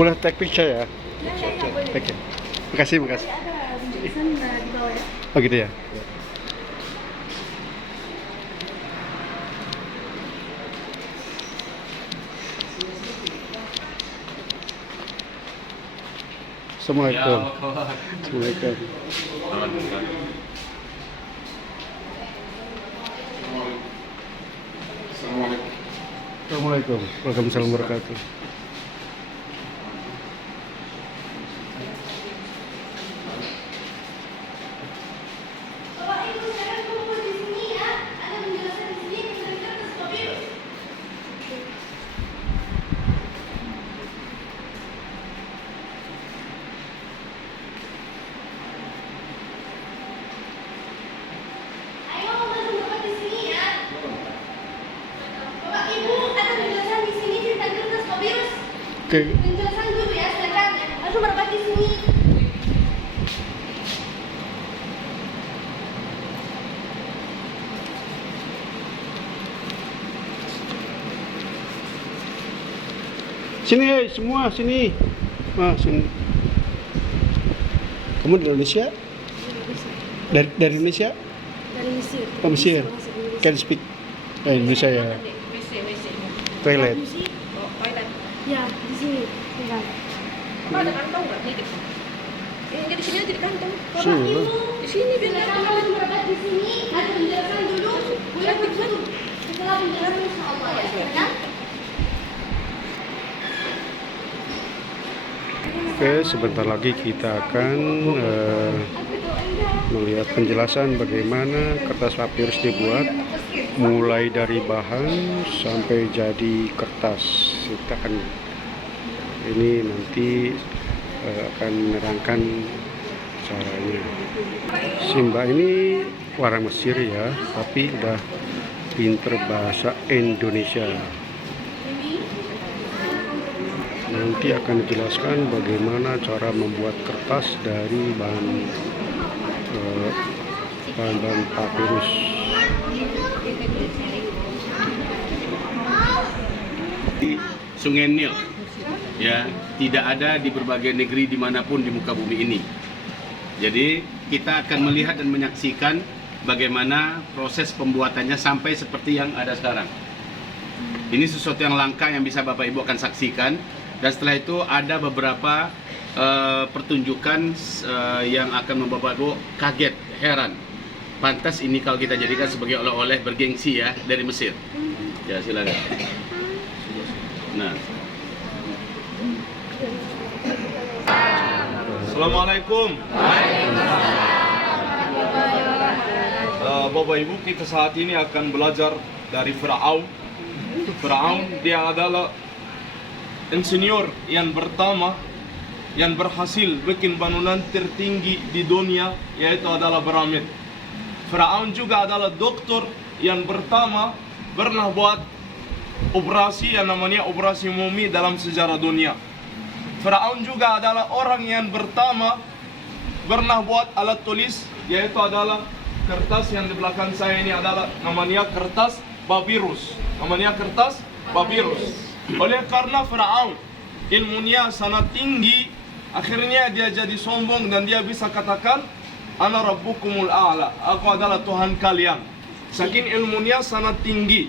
Boleh take picture ya? Ya, boleh. Oke. Makasih, makasih. Ada tulisan di bawah ya. Oh gitu ya. Assalamualaikum. Assalamualaikum. Assalamualaikum. Waalaikumsalam warahmatullahi wabarakatuh. Bapak Ibu sekarang kumpul di sini ya. Ada penjelasan di sini kira-kira atas mobil. Ayo bantu Bapak di sini ya. Bapak Ibu ada penjelasan di sini tentang kertas virus. Oke. Penjelasan dulu ya, silakan. Langsung Bapak di sini. Sini semua sini. Sini. Kamu dari Indonesia? Dari Indonesia? Dari Mesir. Oh, Mesir. Can speak Indonesia ya. Toilet. Ya, di sini. Tinggal. Ada kantong nggak nih? Ini di sini aja di kantong. Bapak Sini. Ibu, Di sini biar silakan langsung berangkat di sini. Ada penjelasan dulu. Boleh masuk. Setelah penjelasan insyaallah ya. Silakan. Oke, sebentar lagi kita akan melihat penjelasan bagaimana kertas papirus dibuat, mulai dari bahan sampai jadi kertas. Kita akan ini nanti akan menerangkan caranya. Simba ini orang Mesir ya, tapi udah pinter bahasa Indonesia. Nanti akan dijelaskan bagaimana cara membuat kertas dari bahan papirus. Di Sungai Nil, ya, tidak ada di berbagai negeri dimanapun di muka bumi ini. Jadi kita akan melihat dan menyaksikan bagaimana proses pembuatannya sampai seperti yang ada sekarang. Ini sesuatu yang langka yang bisa Bapak Ibu akan saksikan. Dan setelah itu ada beberapa pertunjukan yang akan membuat Bapak Ibu kaget, heran. Pantas ini kalau kita jadikan sebagai oleh-oleh bergengsi ya dari Mesir. Ya silakan. Nah. Assalamualaikum. Bapak Ibu, kita saat ini akan belajar dari Firaun. Firaun dia adalah insinyur yang pertama yang berhasil bikin bangunan tertinggi di dunia, yaitu adalah piramid. Firaun juga adalah dokter yang pertama pernah buat operasi yang namanya operasi mumi dalam sejarah dunia. Firaun juga adalah orang yang pertama pernah buat alat tulis, yaitu adalah kertas yang di belakang saya ini adalah namanya kertas papirus. Namanya kertas papirus. Oleh karena Firaun ilmunya sangat tinggi, akhirnya dia jadi sombong dan dia bisa katakan, Ana Rabbukumul A'la, aku adalah Tuhan kalian. Saking ilmunya sangat tinggi.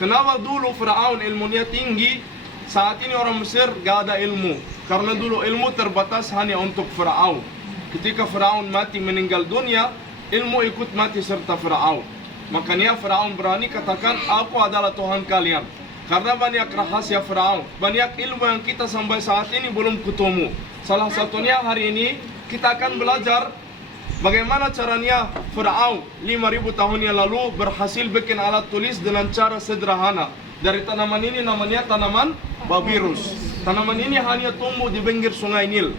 Kenapa dulu Firaun ilmunya tinggi? Saat ini orang Mesir gak ada ilmu, karena dulu ilmu terbatas hanya untuk Firaun. Ketika Firaun mati meninggal dunia, ilmu ikut mati serta Firaun. Makanya Firaun berani katakan, aku adalah Tuhan kalian. Karena banyak rahasia Firaun, banyak ilmu yang kita sampai saat ini belum ketemu. Salah satunya hari ini kita akan belajar bagaimana caranya Firaun 5000 tahun yang lalu berhasil bikin alat tulis dengan cara sederhana. Dari tanaman ini namanya tanaman papirus. Tanaman ini hanya tumbuh di pinggir sungai Nil,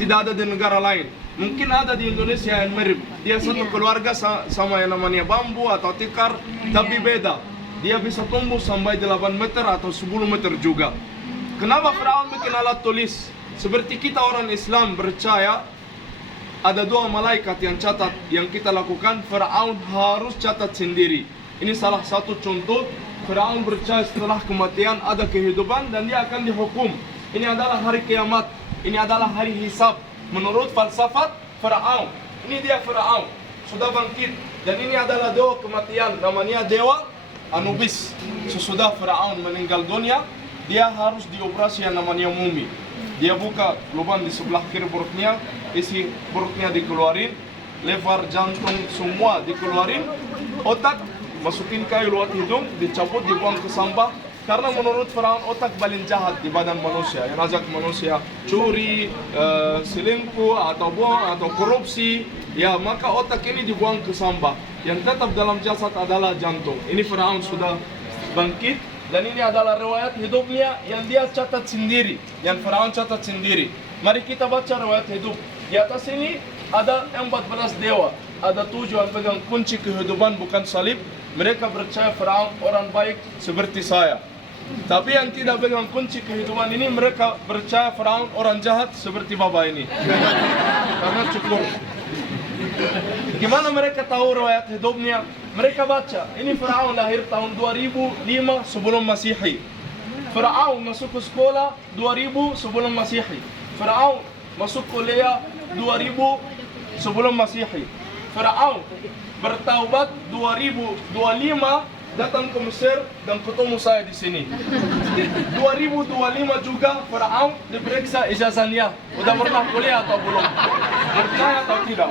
tidak ada di negara lain. Mungkin ada di Indonesia yang mirip. Dia satu keluarga sama yang namanya bambu atau tikar, tapi beda. Dia bisa tumbuh sampai 8 meter atau 10 meter juga. Kenapa Firaun bikin alat tulis? Seperti kita orang Islam percaya ada 2 malaikat yang catat yang kita lakukan, Firaun harus catat sendiri. Ini salah satu contoh. Firaun percaya setelah kematian ada kehidupan dan dia akan dihukum. ini adalah hari kiamat, ini adalah hari hisab. Menurut falsafat Firaun, ini dia Firaun sudah bangkit, dan ini adalah dewa kematian, namanya dewa Anubis. Sesudah Firaun meninggal dunia, dia harus dioperasi yang namanya mumi. Dia buka lubang di sebelah kiri perutnya, isi perutnya dikeluarin, lever, jantung semua dikeluarin, otak masukin kayu lewat hidung, dicabut, dibuang ke sampah. Karena menurut Firaun otak paling jahat di badan manusia, yang ajak manusia curi, selingkuh atau bohong atau korupsi, ya maka otak ini dibuang ke sampah. Yang tetap dalam jasad adalah jantung. Ini Firaun sudah bangkit, dan ini adalah riwayat hidupnya yang dia catat sendiri, yang Firaun catat sendiri. Mari kita baca riwayat hidup. Di atas ini ada 14 dewa, ada 7 yang pegang kunci kehidupan bukan salib. Mereka percaya Firaun orang baik seperti saya. Tapi yang tidak pegang kunci kehidupan ini, mereka percaya Firaun orang jahat seperti Bapak ini. Karena cukup. Gimana mereka tahu riwayat hidupnya? Mereka baca, ini Firaun lahir tahun 2005 sebelum Masehi. Firaun masuk ke sekolah 2000 sebelum Masehi. Firaun masuk kuliah 2000 sebelum Masehi. Firaun bertaubat 2025, datang ke Mesir dan ketemu saya di sini. 2025 juga Firaun diperiksa ijazahnya. Udah pernah kuliah atau belum? Percaya atau tidak?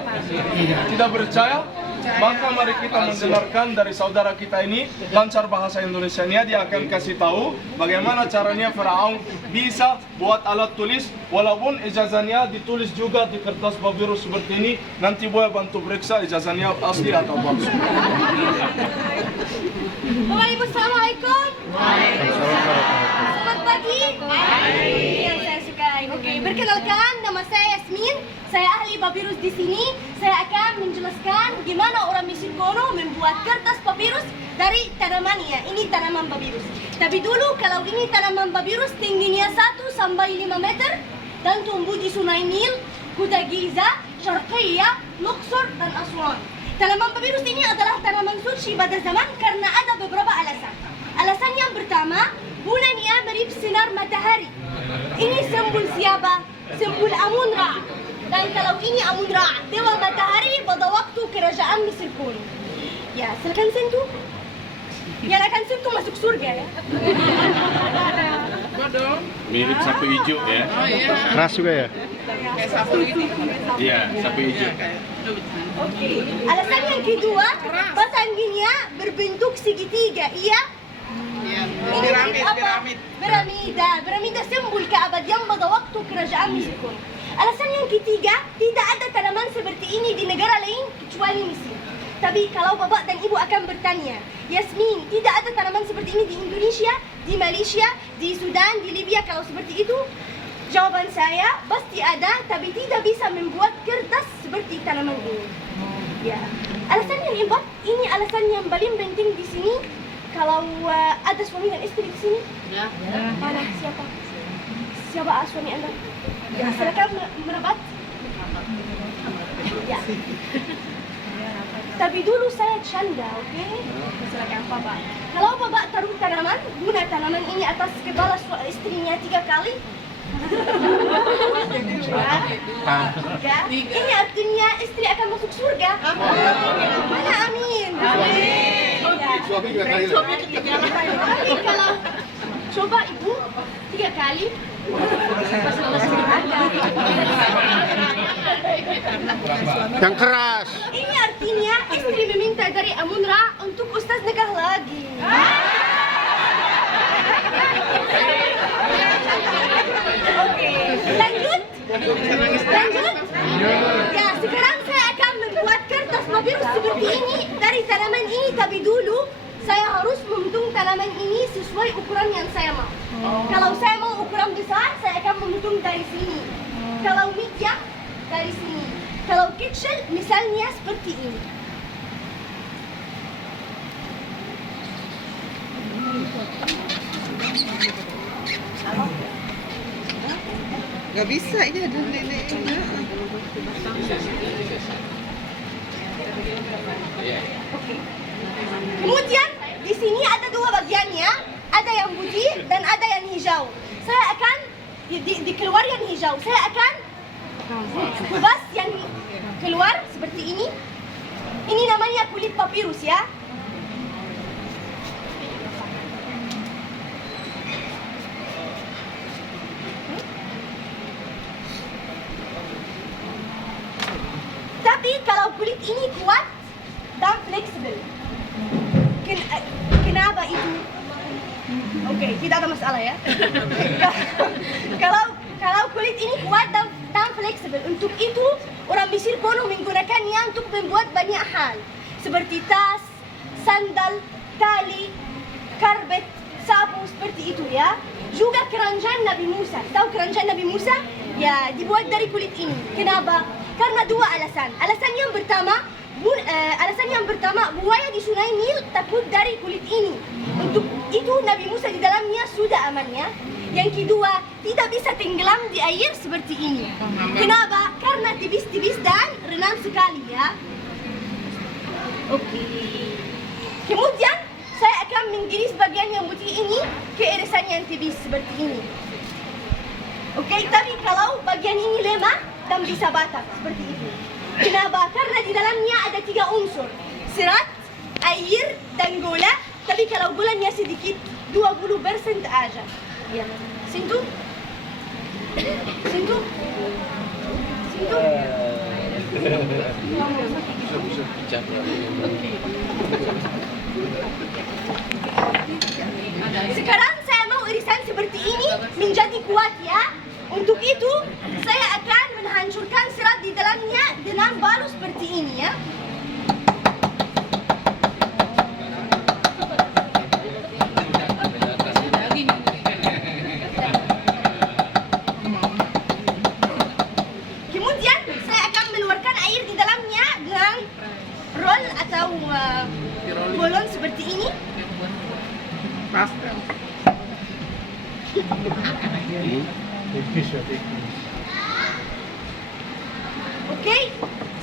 Tidak percaya? Maka mari kita mendengarkan dari saudara kita ini, lancar bahasa Indonesianya. Dia akan kasih tahu bagaimana caranya Firaun bisa buat alat tulis, walaupun ijazahnya ditulis juga di kertas papirus seperti ini. Nanti boleh bantu periksa ijazahnya asli atau palsu. Bapak Ibu, Assalamualaikum. Selamat pagi. Yang saya sukai. Oke, perkenalkan, nama saya Yasmin. Saya ahli papirus di sini. Saya akan menjelaskan bagaimana orang Mesir kuno membuat kertas papirus dari tanaman ya. Ini tanaman papirus. Tapi dulu kalau ini tanaman papirus tingginya 1 sampai 5 meter dan tumbuh di Sungai Nil, Kuta Giza, Syarqiyah, Luxor dan Aswan. Tanaman papirus ini adalah tanaman suci pada zaman karena ada beberapa alasan. Alasan yang pertama, bulannya mirip sinar matahari. Ini simbol siapa? Simbol Amun-Ra. Dan kalau ini Amun-Ra, dewa matahari pada waktu kerajaan Mesir kuno. Ya, silakan sentuh. Yang akan sentuh masuk surga ya. Mirip sapu hijau ya. Keras juga ya? Kayak sapu ini. Iya, sapu hijau. Oke. Alasan yang kedua, batangnya berbentuk segitiga. Iya? Iya. Ini Piramid, apa? piramid. Piramida. Piramida simbol keabadian pada waktu kerajaan Mesir kuno. Alasan yang ketiga, tidak ada tanaman seperti ini di negara lain kecuali Mesir. Tapi kalau Bapak dan Ibu akan bertanya, Yasmin, tidak ada tanaman seperti ini di Indonesia, di Malaysia, di Sudan, di Libya, kalau seperti itu? Jawaban saya, pasti ada, tapi tidak bisa membuat kertas seperti tanaman ini. Ya. Alasan yang keempat, ini alasan yang paling penting di sini. Kalau ada suami dan istri di sini, mana siapa? Siapa suami Anda? Ya, silakan merapat. Ya. Tapi dulu saya canda, oke? Silakan Bapak. Kalau Bapak taruh tanaman, guna tanaman ini atas kepala istrinya 3 kali. Ya. Ini artinya istri akan masuk surga. Mana amin? Suami 3 kali. Tapi kalau coba Ibu 3 kali. Yang keras. Ini artinya istri meminta dari Amun-Ra untuk Ustaz nikah lagi. Oke, lanjut. Ya, sekarang saya akan membuat kertas papirus seperti ini dari tanaman ini. Tapi dulu saya harus memotong tanaman ini sesuai ukuran yang saya mau. Kalau saya mau ukuran besar, saya akan memotong dari sini. Kalau medium, dari sini. Kalau kecil, misalnya seperti ini. Gak bisa, ini ada neneknya. Oke. Kemudian di sini ada 2 bagiannya, ada yang putih dan ada yang hijau. Saya akan di keluar yang hijau. Saya akan kubas yang keluar seperti ini. Ini namanya kulit papirus ya. Tapi kalau kulit ini kuat dan fleksibel, kenapa itu? Oke, tidak ada masalah ya. Kalau kulit ini kuat dan fleksibel, untuk itu orang Mesir kuno menggunakannya untuk membuat banyak hal, seperti tas, sandal, tali, karbet, sapu seperti itu ya. Juga keranjang Nabi Musa. Tahu keranjang Nabi Musa? Ya, dibuat dari kulit ini. Kenapa? Karena dua alasan. Alasan yang pertama, buaya di Sungai Nil takut dari kulit ini. Untuk itu Nabi Musa di dalamnya sudah aman ya. Yang kedua, tidak bisa tenggelam di air seperti ini. Kenapa? Karena tipis-tipis dan renang sekali ya. Oke. Kemudian saya akan menggiris bagian yang putih ini ke irisan yang tipis seperti ini. Oke, tapi kalau bagian ini lemah dan bisa batak seperti itu. Kenapa? Karena di dalamnya ada 3 unsur, serat, air, dan gula. Tapi kalau gulanya sedikit, 20% aja. Ya, sentuh, sentuh, sentuh. Sekarang saya mau irisan seperti ini menjadi kuat ya. Untuk itu saya akan menghancurkan serat di dalamnya dengan balu seperti ini ya. Kemudian saya akan mengeluarkan air di dalamnya dengan roll atau bolon seperti ini. Oke,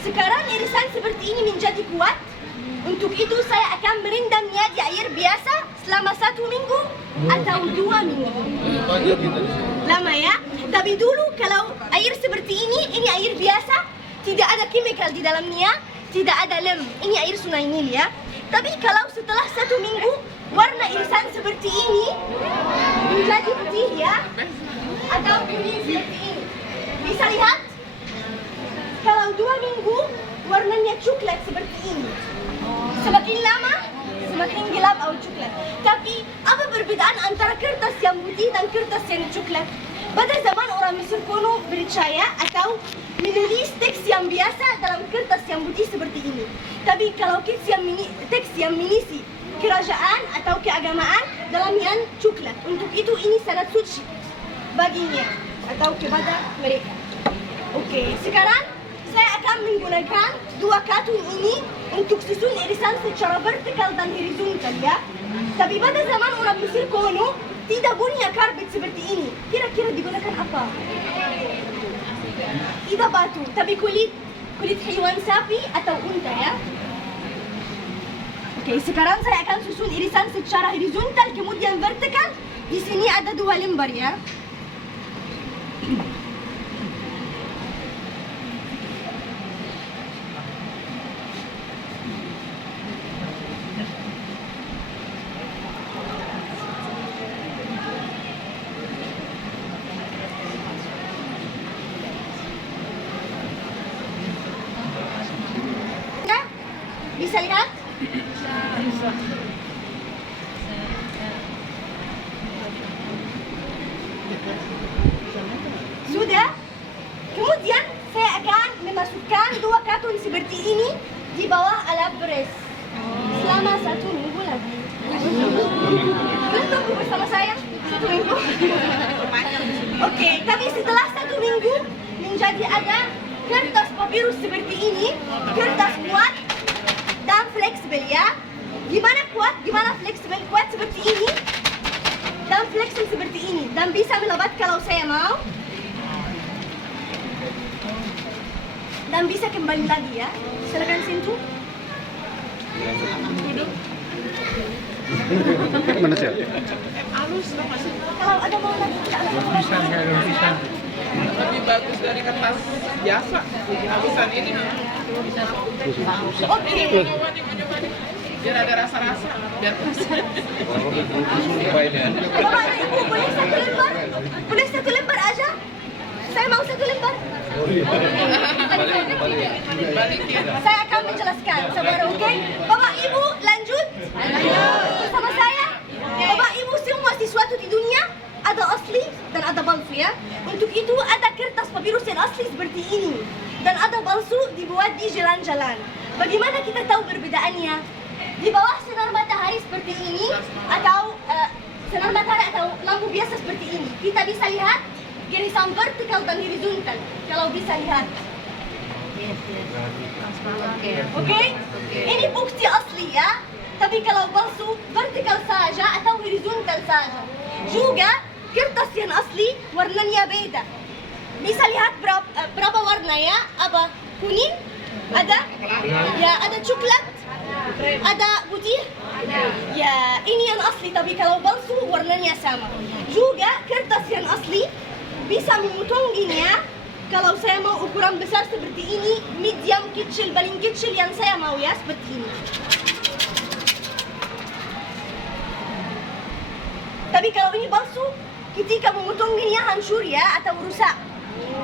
sekarang irisan seperti ini menjadi kuat. Untuk itu saya akan merendamnya di air biasa selama 1 minggu atau 2 minggu. Lama ya. Tapi dulu kalau air seperti ini air biasa, tidak ada kimia di dalamnya, tidak ada lem. Ini air Sungai Nil ya. Tapi kalau setelah 1 minggu, warna irisan seperti ini menjadi putih ya, atau kuning seperti ini. Bisa lihat? Kalau 2 minggu, warnanya coklat seperti ini. Semakin lama, semakin gelap atau coklat. Tapi apa perbedaan antara kertas yang putih dan kertas yang coklat? Pada zaman orang Mesir kuno percaya atau menulis teks yang biasa dalam kertas yang putih seperti ini. Tapi kalau teks yang menisi kerajaan atau keagamaan dalam yang coklat. Untuk itu ini sangat suci baginya atau kepada mereka. Oke, sekarang saya akan menggunakan 2 kartun ini untuk susun irisan secara vertikal dan horizontal ya. Tapi pada zaman orang Mesir kuno tidak punya karbet seperti ini. Kira-kira digunakan apa? Tidak batu, tapi kulit hewan sapi atau unta ya. Oke, sekarang saya akan susun irisan secara horizontal kemudian vertikal. Di sini ada 2 lembar ya. Bisa lihat? Sudah? Kemudian saya akan memasukkan 2 kartun seperti ini di bawah alat beres selama 1 minggu lagi. Boleh tunggu bersama saya 1 minggu? Oke, tapi setelah 1 minggu menjadi ada kertas papirus seperti ini, kertas kuat dan fleksibel ya. Gimana kuat, gimana fleksibel? Kuat seperti ini dan fleksibel seperti ini, dan bisa melebat kalau saya mau, dan bisa kembali lagi ya. Silakan sentuh. Duduk. Mana sih? Kalau ada mau lagi Lebih bagus dari kertas biasa. Halusan ini. Oke. Biar ada rasa-rasa. Biar Bapak dan Ibu, boleh satu lembar? Boleh satu lembar aja? Saya mau satu lembar. balikin. Saya akan menjelaskan, sabar, oke? Bapak Ibu, lanjut. Bersama saya. Bapak Ibu, semua sesuatu di dunia ada asli dan ada palsu ya. Untuk itu ada kertas papirus yang asli seperti ini dan ada palsu dibuat di jalan-jalan. Bagaimana kita tahu perbedaannya? Di bawah sinar matahari seperti ini atau sinar matahari atau lampu biasa seperti ini, kita bisa lihat garisan vertikal dan horizontal. Kalau bisa lihat. Oke? Ini bukti asli ya. Tapi kalau palsu, vertikal saja atau horizontal saja. Juga kertas yang asli warnanya beda. Bisa lihat berapa warna ya? Apa? Kuning? Ada? Ya, ada coklat? Ada putih? Ya, ini yang asli. Tapi kalau palsu warnanya sama. Juga kertas yang asli bisa memotongnya. Kalau saya mau ukuran besar seperti ini, medium kecil, paling kecil yang saya mau ya, seperti ini. Tapi kalau ini palsu, ketika memotongnya hancur ya atau rusak.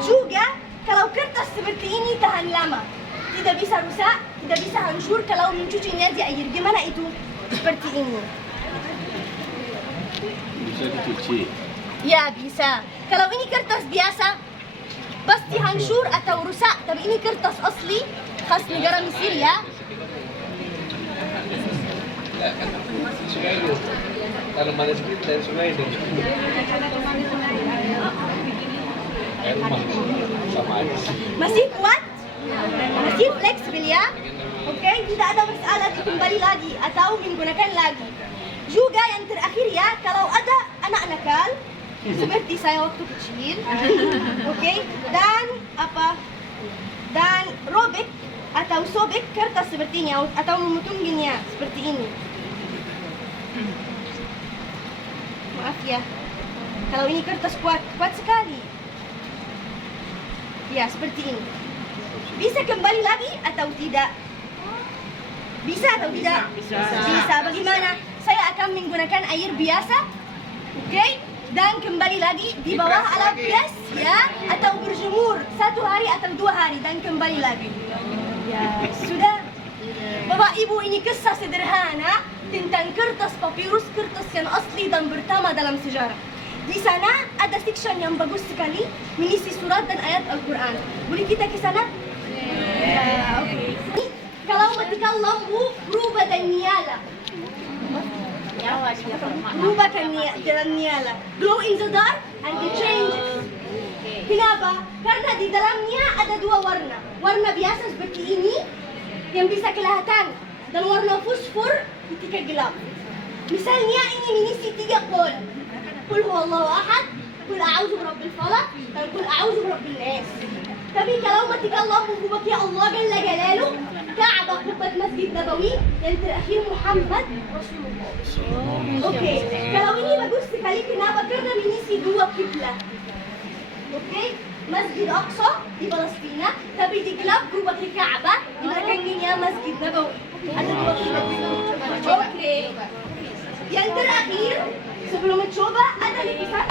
Juga kalau kertas seperti ini tahan lama, tidak bisa rusak, tidak bisa hancur kalau mencucinya di air. Gimana itu? Seperti ini. Bisa dicuci. Ya bisa. Kalau ini kertas biasa, pasti hancur atau rusak. Tapi ini kertas asli khas negara Mesir ya. Kalau manuskrip dari sungai itu air rumah sama aja sih. Masih kuat? Masih fleksibel ya? Oke, tidak ada masalah dikembali lagi atau menggunakan lagi. Juga yang terakhir ya, kalau ada anak nakal seperti saya waktu kecil, oke, dan robek atau sobek kertas seperti ini atau memotongnya seperti ini. Maaf ya, kalau ini kertas kuat sekali. Ya, seperti ini. Bisa kembali lagi atau tidak? Bisa atau tidak? Bisa. Bagaimana? Saya akan menggunakan air biasa, oke? Dan kembali lagi di bawah alat gas ya, atau berjemur 1 hari atau 2 hari dan kembali lagi. Ya, sudah. Bapak Ibu, ini kisah sederhana tentang kertas papirus, kertas yang asli dan pertama dalam sejarah. Di sana ada section yang bagus sekali, mengisi surat dan ayat Al-Quran. Boleh kita ke sana? Ya, oke. Kalau matikan lampu, rubah dan nyala. Rubah dan nyala. Glow in the dark and it changes. Kenapa? Karena di dalamnya ada 2 warna. Warna biasa seperti ini yang bisa kelihatan dan warna fosfor ketika gelap. Misalnya ini mengisi 3 qul. Qul huwallahu ahad, qul a'udzu birabbil falaq, dan qul a'udzu birabbil nas. Tapi kalau matikan lampu hubak ya Allah Jalla Jalaluh, Ka'bah, Qiblat Masjid Nabawi, yang terakhir Muhammad Rasulullah. Oke, kalau ini bagus sekali. Kenapa? Karena mengisi 2 kiblat. Oke, Masjid Aqsa di Palestina, tapi di gelap berubah ke Ka'bah, di belakangnya Masjid Nabawi. Ada 2 kiblat. Oke. Yang terakhir, sebelum mencoba ada lukisan.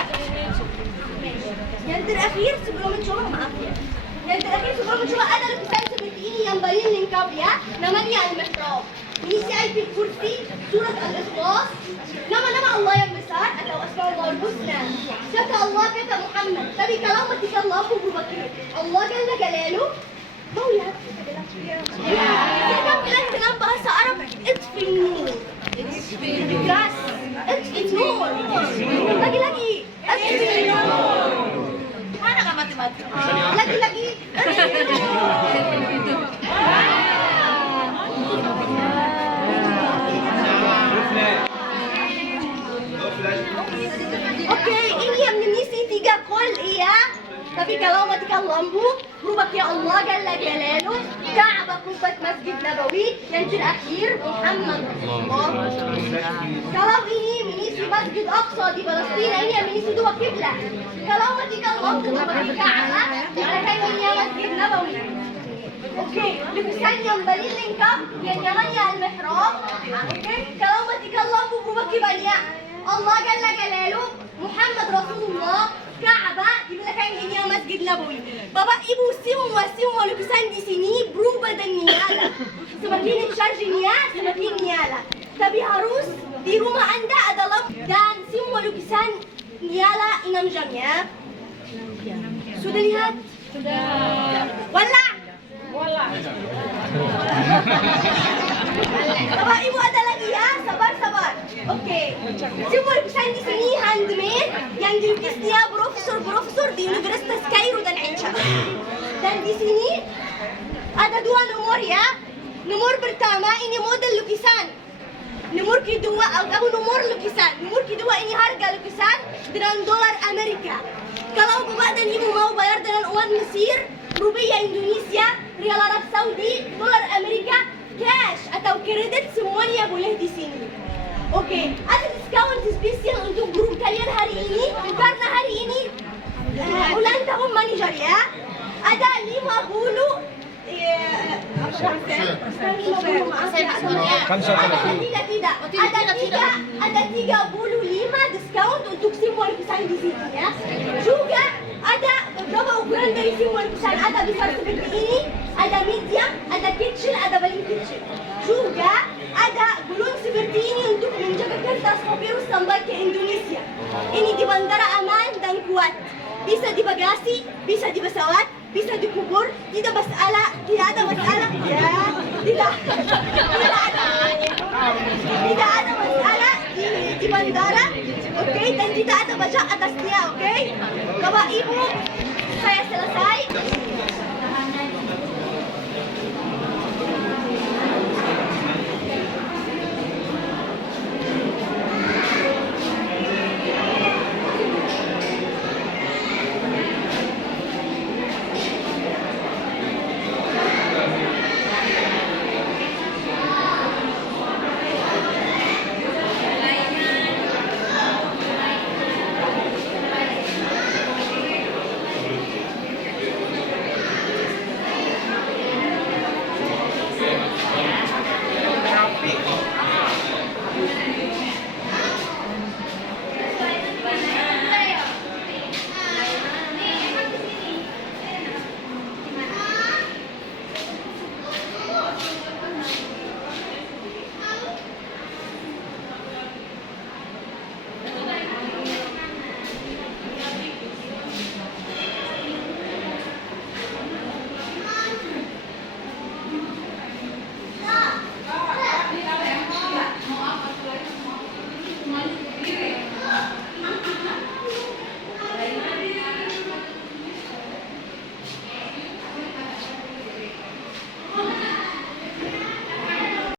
Yang terakhir sebelum mencoba, maaf ya. Yang terakhir sebelum mencoba ada lukisan seperti ini yang paling lengkap ya. Namanya Al-Mihrab. Mengisi ayatul kursi, surat Al-Ikhlas, nama-nama Allah yang besar atau Asmaul Husna. Kata Allah, kata Muhammad. Tapi kalau matikan lampu berubah Allah Jalla Jalaluh, mau lihat? Saya akan bilang dalam bahasa Arab, Itfi nur. Keras. Itfi nur. Lagi-lagi. Itfi nur. Mana kan mati-mati? Lagi-lagi. Oke, ini yang mengisi 3 qul ya. Tapi kalau matikan lampu, berubah ya Allah Jalla Jalaluh, Ka'bah Kubah Masjid Nabawi, yang terakhir Muhammad Rasulullah. Kalau ini mengisi Masjid Aqsa di Palestina, ini yang mengisi dua kiblat. Kalau matikan lampu berubah Ka'bah, mereka ini Masjid Nabawi. Oke, lukisan yang paling lengkap yang namanya Al-Mihrab. Oke, kalau matikan lampu berubah banyak. Allah Jalla Jalaluh, Muhammad Rasulullah, Ka'bah di belakang ini yang Masjid Nabawi. Bapak Ibu semua lukisan di sini berubah dan nyala. Semakin charge-nya, semakin nyala. Tapi harus di rumah Anda ada lampu dan semua lukisan nyala 6 jam ya. Sudah lihat? Sudah. Wala. Bapak Ibu ada lagi ya, sabar. Oke. Semua lukisan di sini handmade yang dilukisnya profesor di Universitas Kairo dan Ain Shams. Dan di sini ada 2 nomor ya. Nomor pertama ini model lukisan. Nomor kedua atau nomor lukisan. Nomor kedua ini harga lukisan dengan dolar Amerika. Kalau Bapak dan Ibu mau bayar dengan uang Mesir, rupiah Indonesia, rial Arab Saudi, dolar Amerika, cash atau kredit semuanya boleh di sini. Oke, ada diskon spesial untuk grup kalian hari ini karena hari ini ulang tahun manajer ya. Ada 50 ada 35 diskon untuk semua lukisan di sini ya. Juga ada beberapa ukuran dari semua lukisan, ada besar seperti ini, ada medium, ada kecil, ada paling kecil. Juga ada gulung seperti ini untuk menjaga kertas papirus sampai ke Indonesia. Ini di bandara aman dan kuat. Bisa di bagasi, bisa di pesawat, bisa dikubur, tidak ada masalah ya, tidak ada masalah di bandara, oke, dan tidak ada bajak atasnya, oke. Bapak Ibu, saya selesai.